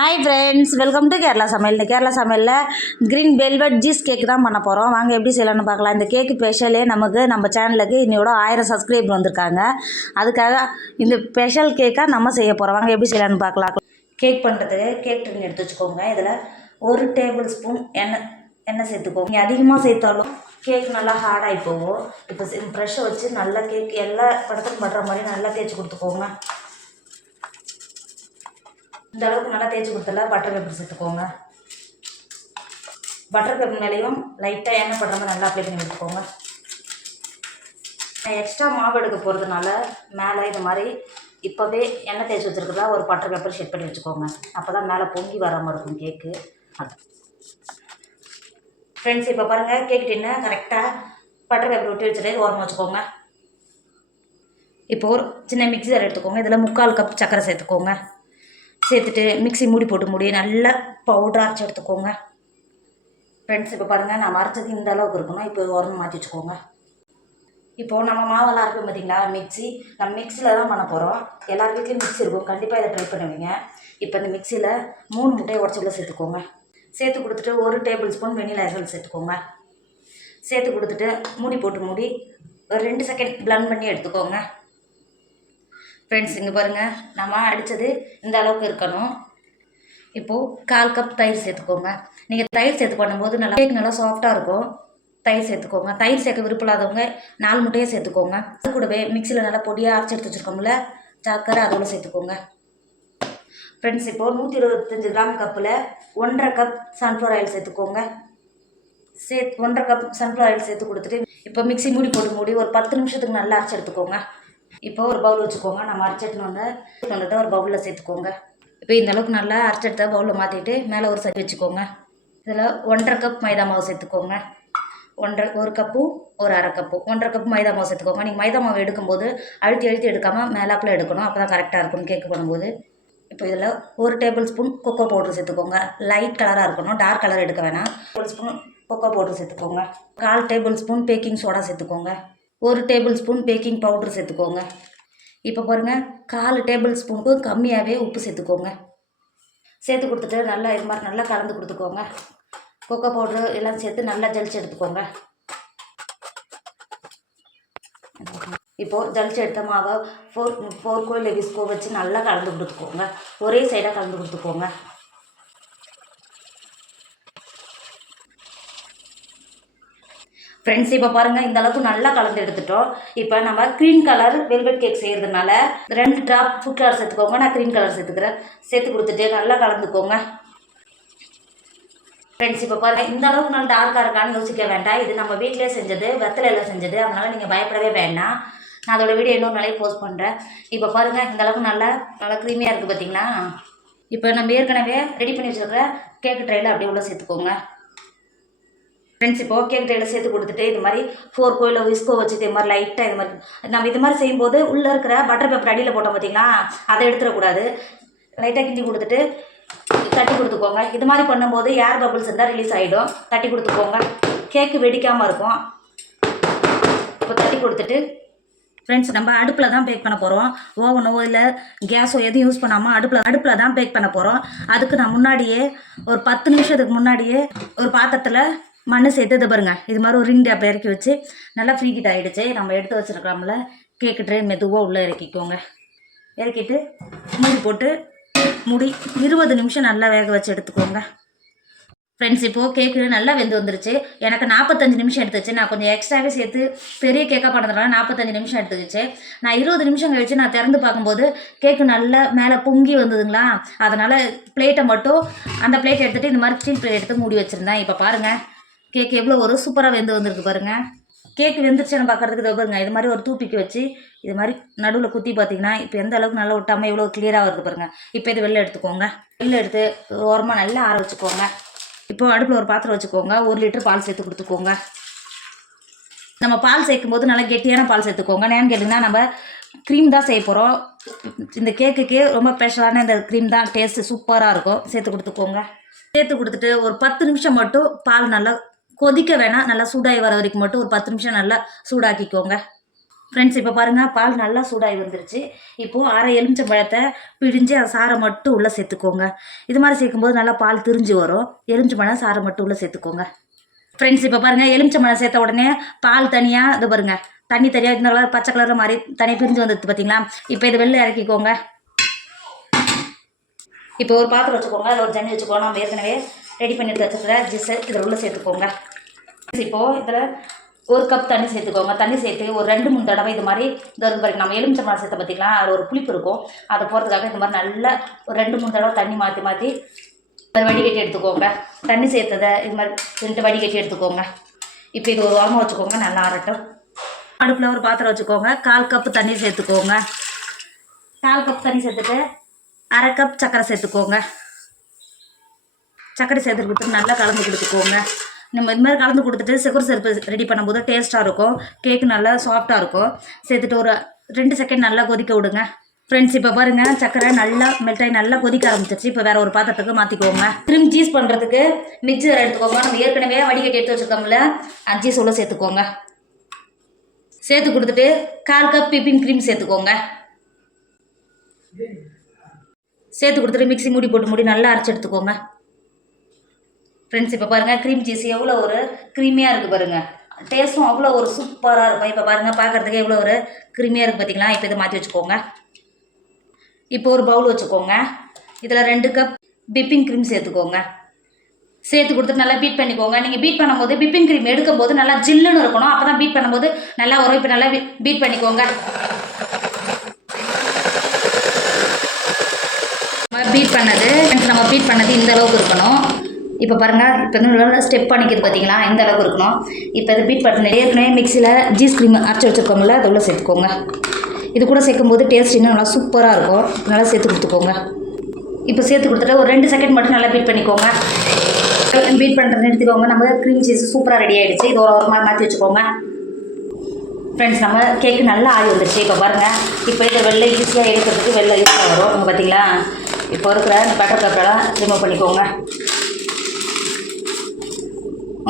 Hi friends, welcome to Kerala சமையல். கேரளா சமையலில் green velvet ஜீஸ் cake தான் பண்ண போகிறோம். வாங்க எப்படி செய்யலாம்னு பார்க்கலாம். இந்த கேக்கு ஸ்பெஷலே நமக்கு நம்ம சேனலுக்கு இன்னையோட 1000 சப்ஸ்கிரைபர் வந்திருக்காங்க. அதுக்காக இந்த ஸ்பெஷல் கேக்காக நம்ம செய்ய போகிறோம். வாங்க எப்படி செய்யலாம்னு பார்க்கலாம். கேக் பண்ணுறதுக்கு கேக் ட்ரின் எடுத்து வச்சுக்கோங்க. இதில் 1 டேபிள் ஸ்பூன் எண்ணெய் சேர்த்துக்கோங்க. நீங்கள் அதிகமாக சேர்த்தாலும் கேக் நல்லா ஹார்டாகி போகும். இப்போ ப்ரெஷ்ஷை வச்சு நல்லா கேக் எல்லா படத்துக்கும் பண்ணுற மாதிரி நல்லா தேய்ச்சி கொடுத்துக்கோங்க. இந்த அளவுக்கு நல்லா தேய்ச்சி கொடுத்தல பட்டர் பேப்பர் சேர்த்துக்கோங்க. பட்டர் பேப்பர் மேலேயும் லைட்டாக எண்ணெய் படுற மாதிரி நல்லா அப்ளை பண்ணி எடுத்துக்கோங்க. எக்ஸ்ட்ரா மாவு எடுக்க போகிறதுனால மேலே இது மாதிரி இப்போவே எண்ணெய் தேய்ச்சி வச்சுருக்கிறதா ஒரு பட்டர் பேப்பர் ஷெட் பண்ணி வச்சுக்கோங்க. அப்போ தான் மேலே பொங்கி வராமல் இருக்கும் கேக்கு. ஃப்ரெண்ட்ஸ், இப்போ பாருங்கள், கேக் டின்னை கரெக்டாக பட்டர் பேப்பர் விட்டு வச்சுட்டு ஓரமாக வச்சுக்கோங்க. இப்போ ஒரு சின்ன மிக்ஸி ஜார் எடுத்துக்கோங்க. இதில் 3/4 கப் சர்க்கரை சேர்த்துக்கோங்க. சேர்த்துட்டு மிக்ஸி மூடி போட்டு நல்லா பவுடர் அரைச்சி எடுத்துக்கோங்க. ஃப்ரெண்ட்ஸ், இப்போ பாருங்கள், நான் அரைச்சது இந்த அளவுக்கு இருக்கணும். இப்போ ஓரமாக மாற்றி வச்சுக்கோங்க. இப்போது நம்ம மாவெல்லாம் அரைப்போம் பார்த்தீங்களா, நம்ம மிக்ஸியில் தான் பண்ண போகிறோம். எல்லார் வீட்லேயும் மிக்ஸி இருக்கும், கண்டிப்பாக இதை ட்ரை பண்ணுவீங்க. இப்போ இந்த மிக்ஸியில் 3 முட்டையை உடச்சுள்ள சேர்த்துக்கோங்க. சேர்த்து கொடுத்துட்டு 1 டேபிள் ஸ்பூன் வெண்ணிலா எசன்ஸ் சேர்த்துக்கோங்க. சேர்த்து கொடுத்துட்டு மூடி போட்டு ஒரு 2 செகண்ட் பிளண்ட் பண்ணி எடுத்துக்கோங்க. ஃப்ரெண்ட்ஸ், இங்கே பாருங்கள், நம்ம அடித்தது இந்த அளவுக்கு இருக்கணும். இப்போது 1/4 கப் தயிர் சேர்த்துக்கோங்க. நீங்கள் தயிர் சேர்த்து பண்ணும்போது கேக் நல்லா சாஃப்டாக இருக்கும். தயிர் சேர்த்துக்கோங்க. தயிர் சேர்க்க விருப்பம் இல்லாதவங்க 4 முட்டையை சேர்த்துக்கோங்க. அது கூடவே மிக்சியில் நல்லா பொடியாக அரைச்சி எடுத்து வச்சுருக்கோம்ல சர்க்கரை, அதோட சேர்த்துக்கோங்க. ஃப்ரெண்ட்ஸ், இப்போது 125 கிராம் கப்பில் 1/2 கப் சன்ஃப்ளவர் ஆயில் சேர்த்துக்கோங்க. 1/2 கப் சன்ஃப்ளவர் ஆயில் சேர்த்து கொடுத்துட்டு இப்போ மிக்ஸி மூடி போட்டு ஒரு 10 நிமிஷத்துக்கு நல்லா அரைச்சி எடுத்துக்கோங்க. இப்போ ஒரு பவுல் வச்சுக்கோங்க. நம்ம அரைச்சிட்டு வந்ததை ஒரு பவுலில் சேர்த்துக்கோங்க. இப்போ இந்த அளவுக்கு நல்லா அரைச்செடுத்த பவுலில் மாற்றிட்டு மேலே ஒரு சட்டி வச்சுக்கோங்க. இதில் 1/2 கப் மைதா மாவு சேர்த்துக்கோங்க. 1 கப்பு ஒரு 1/2 கப்பு 1/2 கப் மைதா மாவு சேர்த்துக்கோங்க. நீங்கள் மைதா மாவு எடுக்கும்போது அழுத்தி எடுக்காமல் மேலாப்பில் எடுக்கணும். அப்போ தான் கரெக்டாக இருக்கும் கேக்கு பண்ணும்போது. இப்போ இதில் 1 டேபிள் ஸ்பூன் கொக்கோ பவுடர் சேர்த்துக்கோங்க. லைட் கலராக இருக்கணும், டார்க் கலர் எடுக்க வேணாம். 1 ஸ்பூன் கொக்கோ பவுடர் சேர்த்துக்கோங்க. 1/4 டேபிள் ஸ்பூன் பேக்கிங் சோடா சேர்த்துக்கோங்க. 1 டேபிள் ஸ்பூன் பேக்கிங் பவுடர் சேர்த்துக்கோங்க. இப்போ பாருங்கள், 1/4 டேபிள் ஸ்பூனுக்கும் கம்மியாகவே உப்பு சேர்த்துக்கோங்க. சேர்த்து கொடுத்துட்டு நல்லா இது மாதிரி நல்லா கலந்து கொடுத்துக்கோங்க. கொக்கோ பவுட்ரு எல்லாம் சேர்த்து நல்லா ஜலிச்சு எடுத்துக்கோங்க. இப்போது ஜலிச்சு எடுத்த மாவை ஃபோர்க்கோ இல்லை விஸ்கோ வச்சு நல்லா கலந்து கொடுத்துக்கோங்க. ஒரே சைடாக கலந்து கொடுத்துக்கோங்க. ஃப்ரெண்ட்ஸ், இப்போ பாருங்கள், இந்த அளவுக்கு நல்லா கலந்து எடுத்துட்டோம். இப்போ நம்ம க்ரீன் கலர் வெல்வெட் கேக் செய்கிறதுனால 2 ட்ராப் ஃபுட் கலர் சேர்த்துக்கோங்க. நான் க்ரீன் கலர் சேர்த்துக்கிறேன். சேர்த்து கொடுத்துட்டு நல்லா கலந்துக்கோங்க. ஃப்ரெண்ட்ஸ், இப்போ பாருங்கள், இந்த அளவுக்கு நல்லா டார்க்காக இருக்கான்னு யோசிக்க வேண்டாம். இது நம்ம வீட்டிலே செஞ்சது, வெத்தலையில் செஞ்சது. அதனால் நீங்கள் பயப்படவே வேண்டாம். நான் அதோட வீடியோ இன்னொரு நாளைக்கு போஸ்ட் பண்ணுறேன். இப்போ பாருங்கள், இந்த அளவுக்கு நல்லா க்ரீமியாக இருக்குது பார்த்தீங்களா. இப்போ நம்ம ஏற்கனவே ரெடி பண்ணி வச்சுருக்கிற கேக்கு ட்ரையில் அப்படியே உள்ள சேர்த்துக்கோங்க. ஃப்ரெண்ட்ஸ், இப்போ கேக் ட்ரையில் சேர்த்து கொடுத்துட்டு இது மாதிரி ஃபோர்க்கோ இல்லை விஸ்கோ வச்சுட்டு இது மாதிரி லைட்டாக இது மாதிரி நம்ம இது மாதிரி செய்யும்போது உள்ளே இருக்கிற பட்டர் பேப்பர் அடியில் போட்டோம் பார்த்தீங்களா, அதை எடுத்துடக்கூடாது. லைட்டாக கிண்டி கொடுத்துட்டு தட்டி கொடுத்துக்கோங்க. இது மாதிரி பண்ணும்போது ஏர் பபிள்ஸ் இருந்தால் ரிலீஸ் ஆகிடும். தட்டி கொடுத்துக்கோங்க. கேக்கு வெடிக்காமல் இருக்கும். இப்போ தட்டி கொடுத்துட்டு ஃப்ரெண்ட்ஸ், நம்ம அடுப்பில் தான் பேக் பண்ண போகிறோம். ஓவனோ இல்லை கேஸோ எதுவும் யூஸ் பண்ணாமல் அடுப்பில் தான் பேக் பண்ண போகிறோம். அதுக்கு நான் முன்னாடியே ஒரு 10 நிமிஷத்துக்கு முன்னாடியே ஒரு பாத்திரத்தில் மண் சேர்த்து இதை பாருங்க, இது மாதிரி ஒரு ரிங் டேப் இறக்கி வச்சு நல்லா ஃப்ரீ ஹீட் ஆகிடுச்சு. நம்ம எடுத்து வச்சுருக்கோம்ல கேக்கு ட்ரே மெதுவாக உள்ளே இறக்கிக்கோங்க. இறக்கிட்டு மூடி 20 நிமிஷம் நல்லா வேக வச்சு எடுத்துக்கோங்க. ஃப்ரெண்ட்ஸ், இப்போது கேக்கு நல்லா வெந்து வந்துருச்சு. எனக்கு 45 நிமிஷம் எடுத்துச்சு. நான் கொஞ்சம் எக்ஸ்ட்ராவே சேர்த்து பெரிய கேக்காக பண்ணதுனால 45 நிமிஷம் எடுத்துக்கிச்சு. நான் 20 நிமிஷம் கழிச்சு நான் திறந்து பார்க்கும்போது கேக்கு நல்லா மேலே பொங்கி வந்ததுங்களா. அதனால் பிளேட்டை மட்டும் அந்த பிளேட்டை எடுத்துகிட்டு இந்த மாதிரி ஸ்டீல் பிளேட் எடுத்து மூடி வச்சுருந்தேன். இப்போ பாருங்கள், கேக் எவ்வளோ ஒரு சூப்பராக வெந்து வந்துருக்கு பாருங்கள். கேக்கு வெந்துருச்சுன்னு பார்க்குறதுக்கு இதை பாருங்கள், இது மாதிரி ஒரு தூப்பிக்கு வச்சு இது மாதிரி நடுவில் குத்தி பார்த்தீங்கன்னா இப்போ எந்த அளவுக்கு நல்லா விட்டாமல் எவ்வளோ கிளியராக வருது பாருங்கள். இப்போ இது வெளில எடுத்துக்கோங்க. வெளில எடுத்து ஓரமாக நல்லா ஆற வச்சுக்கோங்க. இப்போ அடுப்பில் ஒரு பாத்திரம் வச்சுக்கோங்க. 1 லிட்டர் பால் சேர்த்து கொடுத்துக்கோங்க. நம்ம பால் சேர்க்கும் போது நல்லா கெட்டியான பால் சேர்த்துக்கோங்க. ஏன்னு கேட்டிங்கன்னா நம்ம க்ரீம் தான் செய்ய போகிறோம். இந்த கேக்குக்கு ரொம்ப ஸ்பெஷலான இந்த க்ரீம் தான் டேஸ்ட்டு சூப்பராக இருக்கும். சேர்த்து கொடுத்துக்கோங்க. சேர்த்து கொடுத்துட்டு ஒரு 10 நிமிஷம் மட்டும் பால் நல்லா கொதிக்க வேணாம். நல்லா சூடாகி வர வரைக்கும் மட்டும் ஒரு 10 நிமிஷம் நல்லா சூடாக்கிக்கோங்க. ஃப்ரெண்ட்ஸ் இப்போ பாருங்கள் பால் நல்லா சூடாகி வந்துருச்சு. இப்போது அரை எலுமிச்சம்பழத்தை பிழிஞ்சு அந்த சாரை மட்டும் உள்ளே சேர்த்துக்கோங்க. இது மாதிரி சேர்க்கும்போது நல்லா பால் திரிஞ்சு வரும். எலுமிச்சம்பழம் சாரை மட்டும் உள்ளே சேர்த்துக்கோங்க. ஃப்ரெண்ட்ஸ் இப்போ பாருங்கள் எலுமிச்சம்பழம் சேர்த்த உடனே பால் தனியாக இது பாருங்கள் தண்ணி தனியாக இந்த கலர் பச்சை கலரில் மாதிரி தனியாக பிரிஞ்சு வந்துடுது பார்த்தீங்களா. இப்போ இதை வெளில இறக்கிக்கோங்க. இப்போ ஒரு பாத்திரம் வச்சுக்கோங்க. அதில் ஒரு ஜன்னி வச்சுக்கோங்க. நம்ம ஏற்கனவே ரெடி பண்ணிட்டு வச்சுக்கிற ஜூஸை இதில் உள்ளே சேர்த்துக்கோங்க. இப்போது இதில் ஒரு கப் தண்ணி சேர்த்துக்கோங்க. தண்ணி சேர்த்து ஒரு 2-3 தடவை இது மாதிரி இந்த பாருங்க நம்ம எலுமிச்சம்பழம் சேர்த்த பார்த்திங்களா, அதில் ஒரு புளிப்பு இருக்கும். அதை போகிறதுக்காக இந்த மாதிரி நல்லா ஒரு 2-3 தடவை தண்ணி மாற்றி மாற்றி வடிகட்டி எடுத்துக்கோங்க. தண்ணி சேர்த்ததை இது மாதிரி 2 வடிகட்டி எடுத்துக்கோங்க. இப்போ இது ஒரு வாரமாக வச்சுக்கோங்க. நல்லா ஆறட்டும். அடுப்பில் ஒரு பாத்திரம் வச்சுக்கோங்க. 1/4 கப்பு தண்ணி சேர்த்துக்கோங்க. 1/4 கப் தண்ணி சேர்த்துட்டு அரை கப் சர்க்கரை சேர்த்துக்கோங்க. சர்க்கரை சேர்த்து கொடுத்துட்டு நல்லா கலந்து கொடுத்துக்கோங்க. நம்ம இது மாதிரி கலந்து கொடுத்துட்டு சுகர் சிரப்பு ரெடி பண்ணும்போது டேஸ்ட்டாக இருக்கும். கேக்கு நல்லா சாஃப்டாக இருக்கும். சேர்த்துட்டு ஒரு 2 செகண்ட் நல்லா கொதிக்க விடுங்க. ஃப்ரெண்ட்ஸ் இப்போ பாருங்கள் சர்க்கரை நல்லா மெல்ட் ஆகி நல்லா கொதிக்க ஆரம்பிச்சிருச்சு. இப்போ வேறு ஒரு பாத்திரத்துக்கு மாற்றிக்கோங்க. க்ரீம் சீஸ் பண்ணுறதுக்கு மிக்சர் எடுத்துக்கோங்க. நம்ம ஏற்கனவே வடிகட்டி எடுத்து வச்சுருக்கோம்ல, சீஸ் உள்ள சேர்த்துக்கோங்க. சேர்த்து கொடுத்துட்டு 1/4 கப் விப்பிங் க்ரீம் சேர்த்துக்கோங்க. சேர்த்து கொடுத்துட்டு மிக்ஸி மூடி போட்டு நல்லா அரைச்சி எடுத்துக்கோங்க. ஃப்ரெண்ட்ஸ் இப்போ பாருங்கள் க்ரீம் சீஸ் எவ்வளோ ஒரு க்ரீமியாக இருக்குது பாருங்கள். டேஸ்ட்டும் அவ்வளோ ஒரு சூப்பராக இருக்கும். இப்போ பாருங்கள் பார்க்குறதுக்கு எவ்வளோ ஒரு க்ரீமியாக இருக்குது பார்த்தீங்களா. இப்போ இதை மாற்றி வச்சுக்கோங்க. இப்போ ஒரு பவுல் வச்சுக்கோங்க. இதில் 2 கப் விப்பிங் க்ரீம் சேர்த்துக்கோங்க. சேர்த்து கொடுத்துட்டு நல்லா பீட் பண்ணிக்கோங்க. நீங்கள் பீட் பண்ணும்போது விப்பிங் க்ரீம் எடுக்கும்போது நல்லா ஜில்லுன்னு இருக்கணும். அப்போ தான் பீட் பண்ணும்போது நல்லா வரும். இப்போ நல்லா பீட் பண்ணிக்கோங்க. பீட் பண்ணது இந்த அளவுக்கு இருக்கணும். இப்போ பாருங்கள் இப்போ நல்லா ஸ்டெப் பண்ணிக்கிறது பார்த்தீங்களா, இந்த அளவுக்கு இருக்கணும். இப்போ இதை பீட் பண்ணி ஏற்கனவே மிக்சியில் ஜீஸ் க்ரீம் அரைச்சி வச்சுருக்கோம்ல, அது உள்ள சேர்த்துக்கோங்க. இது கூட சேர்க்கும்போது டேஸ்ட் இன்னும் நல்லா சூப்பராக இருக்கும். நல்லா சேர்த்து கொடுத்துக்கோங்க. இப்போ சேர்த்து கொடுத்துட்டு ஒரு 2 செகண்ட் மட்டும் நல்லா பீட் பண்ணிக்கோங்க. பீட் பண்ணுறது நிறுத்திக்கோங்க. நம்ம க்ரீம் சீஸ் சூப்பராக ரெடி ஆகிடுச்சு. இது ஒரு மாதிரி மாற்றி வச்சுக்கோங்க. ஃப்ரெண்ட்ஸ் நம்ம கேக்கு நல்லா ஆகி வந்துடுச்சு. இப்போ பாருங்கள் இப்போ இதை வெளில ஈஸியாக எடுக்கிறதுக்கு வெளில யூஸாக வரும். நம்ம பார்த்தீங்களா இப்போ இருக்கிற இந்த பட்டர் பேப்பரெல்லாம் ரிமூவ் பண்ணிக்கோங்க.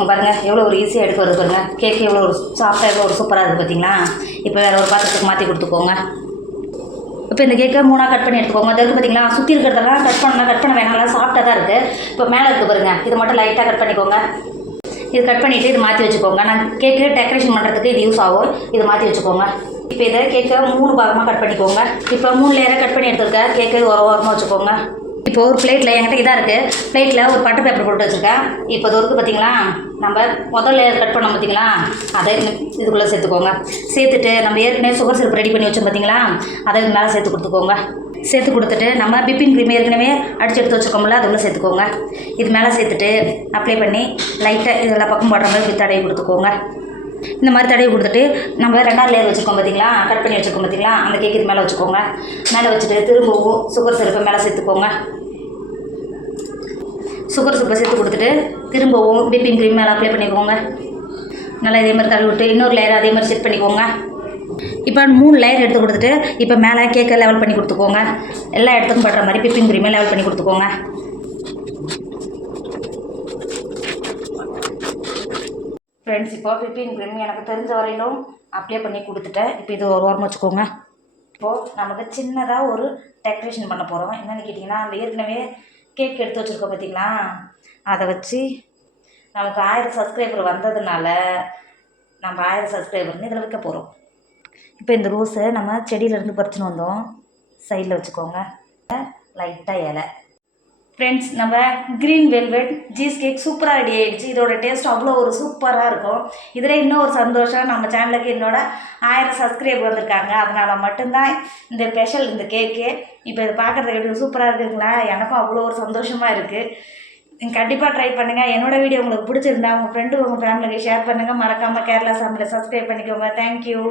பாருங்கள் எவ்வளோ ஒரு ஈஸியாக எடுக்க வருது பாருங்கள். கேக்கு எவ்வளோ ஒரு சாஃப்டாக எவ்வளோ ஒரு சூப்பராக இருக்குது பார்த்தீங்களா. இப்போ வேறு ஒரு பாத்திரத்துக்கு மாற்றி கொடுத்துக்கோங்க. இப்போ இந்த கேக்கை 3ஆக கட் பண்ணி எடுத்துக்கோங்க. அது இருக்குது பார்த்தீங்களா, சுற்றி இருக்கிறதெல்லாம் கட் பண்ண வேணாம், சாஃப்டாக தான் இருக்குது. இப்போ மேலே இருக்குது பாருங்கள், இது மட்டும் லைட்டாக கட் பண்ணிக்கோங்க. இது கட் பண்ணிவிட்டு இது மாற்றி வச்சுக்கோங்க. நான் கேக்கு டெக்கரேஷன் பண்ணுறதுக்கு இது யூஸ் ஆகும். இது மாற்றி வச்சுக்கோங்க. இப்போ இதை கேக்கை 3 பாகமாக கட் பண்ணிக்கோங்க. இப்போ 3 லேயராக கட் பண்ணி எடுத்துருக்க கேக்கு ஒரு ஓரமாக வச்சுக்கோங்க. இப்போ ஒரு பிளேட்டில் என்கிட்ட இதாக இருக்குது. பிளேட்டில் ஒரு பட்டர் பேப்பர் போட்டு வச்சுருக்கேன். இப்போ இது இருக்குது பார்த்தீங்களா, நம்ம முதல் லேயர் கட் பண்ணோம் பார்த்தீங்களா, அதை இதுக்குள்ளே சேர்த்துக்கோங்க. சேர்த்துட்டு நம்ம ஏற்கனவே சுகர் சிரப் ரெடி பண்ணி வச்சோம் பார்த்தீங்களா, அதை இது மேலே சேர்த்து கொடுத்துக்கோங்க. சேர்த்து கொடுத்துட்டு நம்ம விப்பிங் க்ரீம் ஏற்கனவே அடிச்சு எடுத்து வச்சுக்கோம்ல, அது உள்ளே சேர்த்துக்கோங்க. இது மேலே சேர்த்துட்டு அப்ளை பண்ணி லைட்டாக இதெல்லாம் பக்கம் போடுற மாதிரி தடவி கொடுத்துக்கோங்க. இந்த மாதிரி தடவி கொடுத்துட்டு நம்ம 2ஆவது லேயர் வச்சுருக்கோம் பார்த்தீங்களா, கட் பண்ணி வச்சுருக்கோம் பார்த்தீங்களா, அந்த கேக் இது மேலே வச்சுக்கோங்க. மேலே வச்சுட்டு திரும்பவும் சுகர் சிரப்பை மேலே சேர்த்துக்கோங்க. சுகர் சிரப்பை சேர்த்து கொடுத்துட்டு திரும்பவும் விப்பிங் க்ரீம் மேலே அப்ளை பண்ணிக்கோங்க. நல்லா இதே மாதிரி தடவி விட்டு இன்னொரு லேயர் அதே மாதிரி செட் பண்ணிக்கோங்க. இப்போ 3 லேயர் எடுத்து கொடுத்துட்டு இப்போ மேலே கேக்கை லெவல் பண்ணி கொடுத்துக்கோங்க. எல்லா இடத்துக்கும் படுற மாதிரி விப்பிங் க்ரீமே லெவல் பண்ணி கொடுத்துக்கோங்க. ஃப்ரெண்ட்ஸ் இப்போ விப்பிங் க்ரீம் எனக்கு தெரிஞ்ச வரையிலும் அப்ளை பண்ணி கொடுத்துட்டேன். இப்போ இது ஒரு ஓரமாக வச்சுக்கோங்க. இப்போது நமக்கு சின்னதாக ஒரு டெக்கரேஷன் பண்ண போகிறோம். என்னென்னு கேட்டிங்கன்னா, நம்ம ஏற்கனவே கேக் எடுத்து வச்சுருக்கோம் பார்த்தீங்களா, அதை வச்சு நமக்கு 1000 சப்ஸ்கிரைபர் வந்ததுனால நம்ம 1000 சப்ஸ்கிரைபர்னு இதில் வைக்க போகிறோம். இப்போ இந்த ரோஸை நம்ம செடியிலேருந்து பறிச்சுன்னு வந்தோம். சைடில் வச்சுக்கோங்க. லைட்டாக இலை. ஃப்ரெண்ட்ஸ் நம்ம க்ரீன் வெல்வெட் சீஸ் கேக் சூப்பராக ரெடி ஆகிடுச்சு. இதோட டேஸ்ட் அவ்வளோ ஒரு சூப்பராக இருக்கும். இதில் இன்னும் ஒரு சந்தோஷம், நம்ம சேனலுக்கு என்னோட 1000 சப்ஸ்கிரைபர் வந்திருக்காங்க. அதனால் மட்டும்தான் இந்த ஸ்பெஷல் இந்த கேக்கு. இப்போ இதை பார்க்குறதுக்கு எப்படி சூப்பராக இருக்குங்களா, எனக்கும் அவ்வளோ ஒரு சந்தோஷமாக இருக்குது. நீங்கள் கண்டிப்பாக ட்ரை பண்ணுங்கள். என்னோடய வீடியோ உங்களுக்கு பிடிச்சிருந்தா உங்கள் ஃப்ரெண்டு உங்கள் ஃபேமிலிக்கு ஷேர் பண்ணுங்கள். மறக்காமல் கேரளா ஃபேமிலியை சப்ஸ்கிரைப் பண்ணிக்கோங்க. தேங்க்யூ.